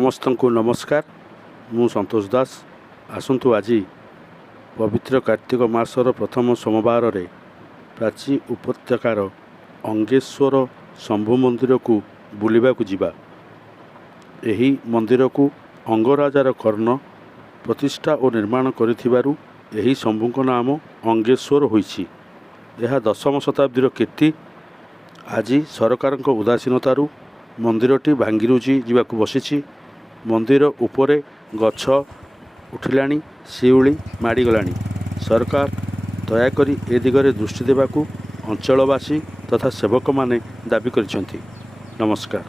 समस्त को नमस्कार। मु संतोष दास। आसतु आज पवित्र कार्तिक मासर प्रथम सोमवार रे प्राची उपत्यकार अंगेश्वर शंभु मंदिर को बुलिबा को जिबा। एही मंदिर को अंगराजार कर्ण प्रतिष्ठा और निर्माण करिथिबारु एही शंभुक नाम अंगेश्वर होइछि। यह दशम शताब्दीर कीर्ति। आज सरकार उदासीनतारू मंदिरटी भांगिरुजी जीवाकू बसिछि। मंदिर उपरे गछ उठिलाणी, शिउली माड़ीगलाणी। सरकार दयाकरी ए दिगरे दृष्टि देबाकू अंचलवासी तथा सेवक माने दाबी करिसेंति। नमस्कार।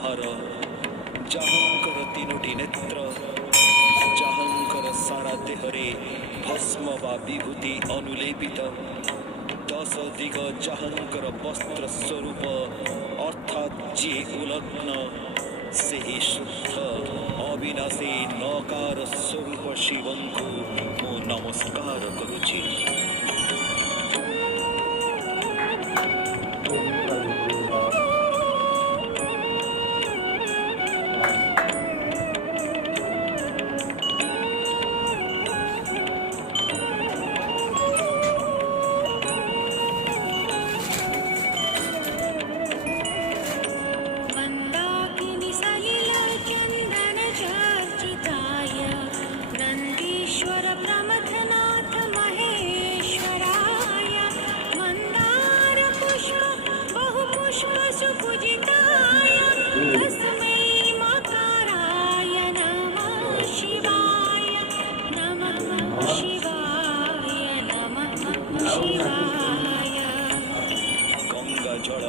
ହାର ଯାହାଙ୍କର ତିନୋଟି ନେତ୍ର ଯାହାଙ୍କର ସାରା ଦେହରେ ଭସ୍ମ ବା ବିଭୂତି ଅନୁଲେପିତ 10 ଦିଗ ଯାହାଙ୍କର ବସ୍ତ୍ର ସ୍ୱରୂପ ଅର୍ଥାତ୍ ଯିଏ ଉଲଗ୍ନ ସେହି ଶୁଦ୍ଧ ଅବିନାଶୀ ନକାର ସ୍ୱରୂପ ଶିବଙ୍କୁ ମୁଁ ନମସ୍କାର କରୁଛି। गंगा जल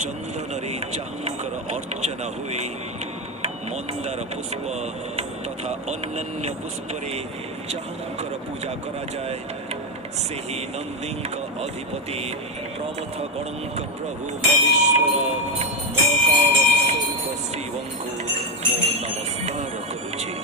चंदन रे जाहंकर अर्चना हुए मंदार पुष्प तथा अन्य पुष्प रे जाहंकर पूजा करा जाए सेही नंदींक अधिपति प्रमथ गणंक प्रभु महेश्वर मकार स्वरूप शिवंकु मो नमस्कार करुछि।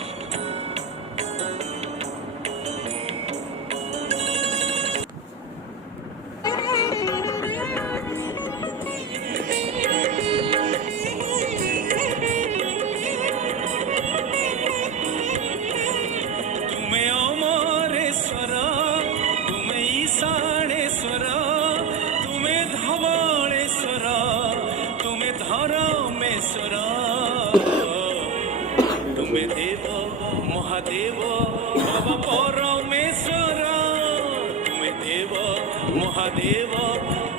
तुम्हें देव महादेव बाबा परमेश्वर तुम्हें देव महादेव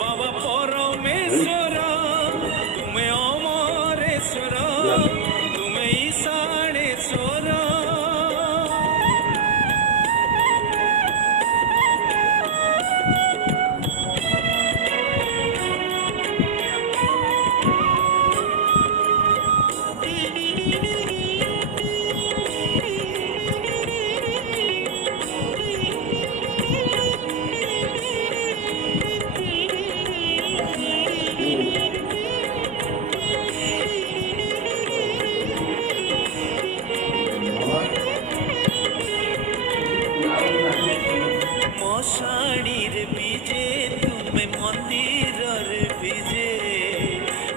बाबा परमेश्वर तुम्हें अमरेश्वर तुम्हें ईशानेश्वर मशाणीर बीजे तुम्हें मंदिर बीजे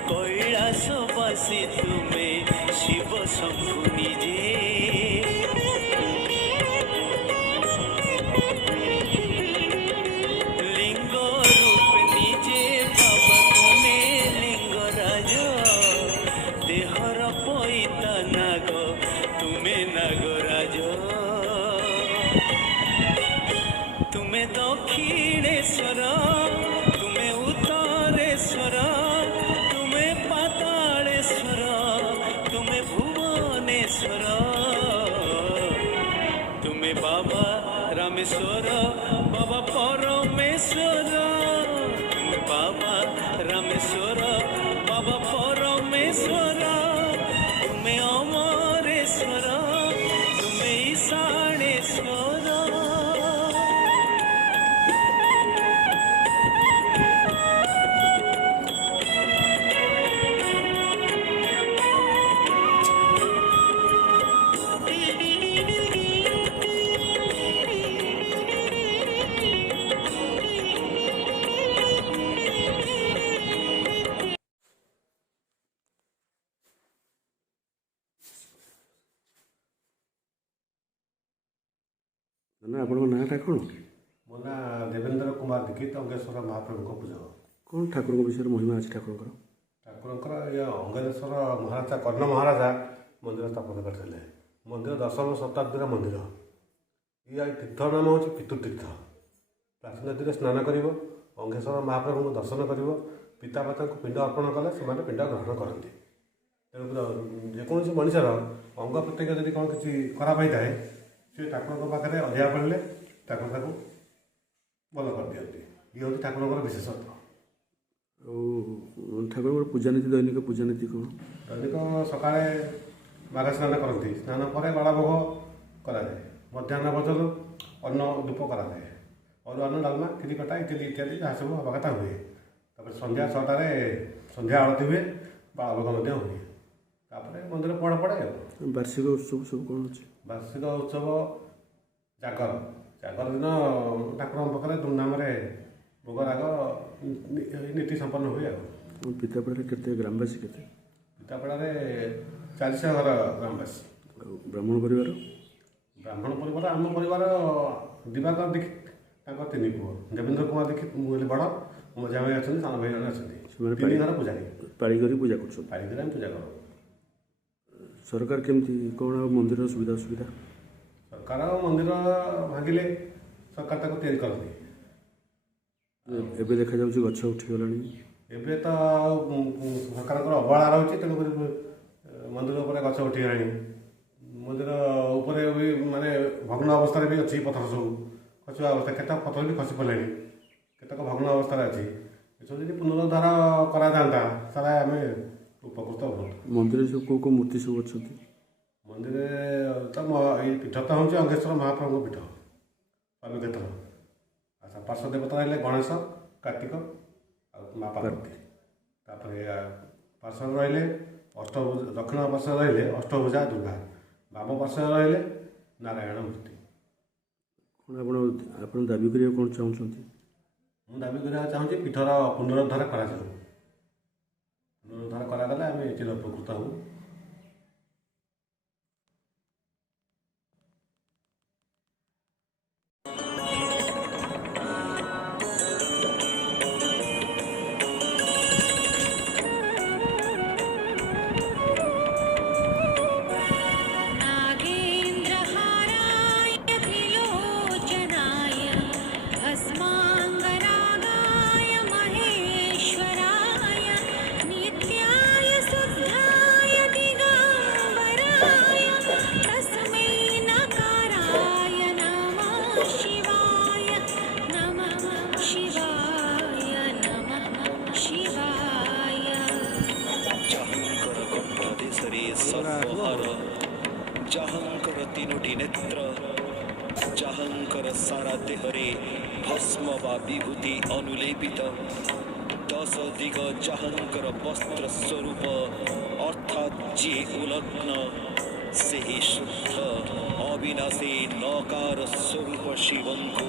कैलासवासी तुम्हें शिव शंभु निजे लिंग रूप निजे बाबा तुम्हें लिंगराज देहर पैता नाग तुम्हें नागराज तुम्हें दक्षिणेश्वर तुम्हें उत्तरेश्वर तुम्हें पातालेश्वर तुम्हें भुवनेश्वर तुम्हें बाबा रामेश्वर बाबा परमेश्वर तुम्हें बाबा रामेश्वर बाबा परमेश्वर तुम्हें अमरेश्वर तुम्हें ईशानेश्वर ନା ଆପଣଙ୍କ ନାଁଟା କ'ଣ? ମୋ ନାଁ ଦେବେନ୍ଦ୍ର କୁମାର ଦୀକ୍ଷିତ ଅଙ୍ଗେଶ୍ୱର ମହାପ୍ରଭୁଙ୍କ ପୂଜକ। କ'ଣ ଠାକୁରଙ୍କ ବିଷୟରେ ମହିମା ଅଛି ଠାକୁରଙ୍କର? ଠାକୁରଙ୍କର ଇଏ ଅଙ୍ଗେଶ୍ୱର ମହାରାଜା କର୍ଣ୍ଣ ମହାରାଜା ମନ୍ଦିର ସ୍ଥାପନ କରିଥିଲେ। ମନ୍ଦିର 10ମ ଶତାବ୍ଦୀର ମନ୍ଦିର। ଇଏ ତୀର୍ଥ ନାମ ହେଉଛି ପିତୃତୀର୍ଥ। ପ୍ରାଚୀନ ନଦୀରେ ସ୍ନାନ କରିବ, ଅଙ୍ଗେଶ୍ୱର ମହାପ୍ରଭୁଙ୍କୁ ଦର୍ଶନ କରିବ, ପିତାମାତାଙ୍କୁ ପିଣ୍ଡ ଅର୍ପଣ କଲେ ସେମାନେ ପିଣ୍ଡ ଗ୍ରହଣ କରନ୍ତି। ତେଣୁ ଯେକୌଣସି ମଣିଷର ଅଙ୍ଗ ପ୍ରତ୍ୟଙ୍ଗ ଯଦି କ'ଣ କିଛି ଖରାପ ହୋଇଥାଏ ସେ ଠାକୁରଙ୍କ ପାଖରେ ଅଧିଆ ପଡ଼ିଲେ ଠାକୁର ତାକୁ ଭଲ କରିଦିଅନ୍ତି। ଇଏ ହେଉଛି ଠାକୁରଙ୍କର ବିଶେଷତ୍ୱ। ଆଉ ଠାକୁରଙ୍କର ପୂଜାନୀତି ଦୈନିକ ପୂଜାନୀତି କ'ଣ? ଦୈନିକ ସକାଳେ ମାଘ ସ୍ନାନ କରନ୍ତି, ସ୍ନାନ ପରେ ବାଳଭୋଗ କରାଯାଏ, ମଧ୍ୟାହ୍ନ ଭୋଜନ ଅନ୍ନ ଧୂପ କରାଯାଏ, ଅରୁଆ ଅନ୍ନ ଡାଲମା କ୍ଷୀରି ଖଟା ଇତ୍ୟାଦି ଇତ୍ୟାଦି ଯାହା ସବୁ ହେବା କଥା ହୁଏ। ତାପରେ ସନ୍ଧ୍ୟା 6ଟାରେ ସନ୍ଧ୍ୟା ଆଳତି ହୁଏ, ବାଳଭୋଗ ମଧ୍ୟ ହୁଏ। ତାପରେ ମନ୍ଦିର ପହଡ଼ ପଡ଼େ ଆଉ। ବାର୍ଷିକ ଉତ୍ସବ ସବୁ କ'ଣ ଅଛି? ବାର୍ଷିକ ଉତ୍ସବ ଜାଗର ଦିନ ଠାକୁରଙ୍କ ପାଖରେ ଧୁମଧାମରେ ଭୋଗରାଗ ନୀତି ସମ୍ପନ୍ନ ହୁଏ ଆଉ। ପିତାପଡ଼ାରେ କେତେ ଗ୍ରାମବାସୀ କେତେ? ପିତାପଡ଼ାରେ 400 ଘର ଗ୍ରାମବାସୀ। ଆଉ ବ୍ରାହ୍ମଣ ପରିବାର? ବ୍ରାହ୍ମଣ ପରିବାର ଆମ ପରିବାର ଦିବାକର ଦୀକ୍ଷିତ ତାଙ୍କ 3 ପୁଅ, ଦେବେନ୍ଦ୍ର କୁମାର ଦୀକ୍ଷିତ, ମୁଁ ହେଲି ବଡ଼, ମଝିଆ ଭାଇ ଅଛନ୍ତି, ସାନ ଭାଇ ଜଣେ ଅଛନ୍ତି, ସେମାନେ 3 ଘର ପୂଜାରୀ ପାଳି କରି ପୂଜା କରୁଛନ୍ତି। ପାଳି କରି ଆମେ ପୂଜା କରୁ। ସରକାର କେମିତି କ'ଣ ଆଉ ମନ୍ଦିରର ସୁବିଧା ଅସୁବିଧା? ସରକାର ମନ୍ଦିର ଭାଙ୍ଗିଲେ ସରକାର ତାକୁ ତିଆରି କରନ୍ତି। ଏବେ ଦେଖାଯାଉଛି ଗଛ ଉଠିଗଲାଣି। ଏବେ ତ ସରକାରଙ୍କର ଅବହେଳା ରହିଛି, ତେଣୁକରି ମନ୍ଦିର ଉପରେ ଗଛ ଉଠିଗଲାଣି। ମନ୍ଦିର ଉପରେ ବି ମାନେ ଭଗ୍ନ ଅବସ୍ଥାରେ ବି ଅଛି, ପଥର ସବୁ ଖସିବା ଅବସ୍ଥା, କେତେକ ପଥର ବି ଖସି ପଡ଼ିଲାଣି, କେତେକ ଭଗ୍ନ ଅବସ୍ଥାରେ ଅଛି। ଏସବୁ ଯଦି ପୁନରୁଦ୍ଧାର କରାଯାଆନ୍ତା ତାହେଲେ ଆମେ ଉପକୃତ ହୁଅନ୍ତୁ। ମନ୍ଦିରରେ ସବୁ କେଉଁ କେଉଁ ମୂର୍ତ୍ତି ସବୁ ଅଛନ୍ତି? ମନ୍ଦିରରେ ତ ଏଇ ପୀଠ ତ ହେଉଛି ଅଙ୍ଗେଶ୍ୱର ମହାପ୍ରଭୁଙ୍କ ପୀଠ ସ୍ୱାମୀ କ୍ଷେତ୍ର। ଆଚ୍ଛା, ପାର୍ଶ୍ୱ ଦେବତା ରହିଲେ ଗଣେଶ, କାର୍ତ୍ତିକ ଆଉ ମା ପାର୍ବତୀ। ତାପରେ ପାର୍ଶ୍ୱରେ ରହିଲେ ଦକ୍ଷିଣ ପାର୍ଶ୍ୱରେ ରହିଲେ ଅଷ୍ଟଭୁଜା ଦୁର୍ଗା, ବାମ ପାର୍ଶ୍ୱରେ ରହିଲେ ନାରାୟଣ ମୂର୍ତ୍ତି। କ'ଣ ଆପଣ ଦାବି କରିବାକୁ କ'ଣ ଚାହୁଁଛନ୍ତି? ମୁଁ ଦାବି କରିବାକୁ ଚାହୁଁଛି ପୀଠର ପୁନରୁଦ୍ଧାର କରାଯାଉ। ପୁନରୁଦ୍ଧାର କରାଗଲେ ଆମେ ଚିର ଉପକୃତ ହେବୁ। नागेन्द्रहाराय त्रिलोचनाय भस्माङ्गरागाय महेश्वराय नित्याय शुद्धाय दिगम्बराय तस्मै नकाराय नमः शिवाय नमः शिवाय नमः शिवाय। ଯାହାଙ୍କର କଣ୍ଠ ଦେଶରେ ସର୍ବହାର, ଯାହାଙ୍କର 3ଟି ନେତ୍ର, ଯାହାଙ୍କର ସାରା ଦେହରେ ଭସ୍ମ ବା ବିଭୂତି ଅନୁଲେପିତ, 10 ଦିଗ ଯାହାଙ୍କର ବସ୍ତ୍ର ସ୍ୱରୂପ, ଅର୍ଥାତ୍ ଯିଏ ଉଲଗ୍ନ, ସେହି ଶୁଦ୍ଧ ଅବିନାଶୀ ନକାର ସ୍ୱରୂପ ଶିବଙ୍କୁ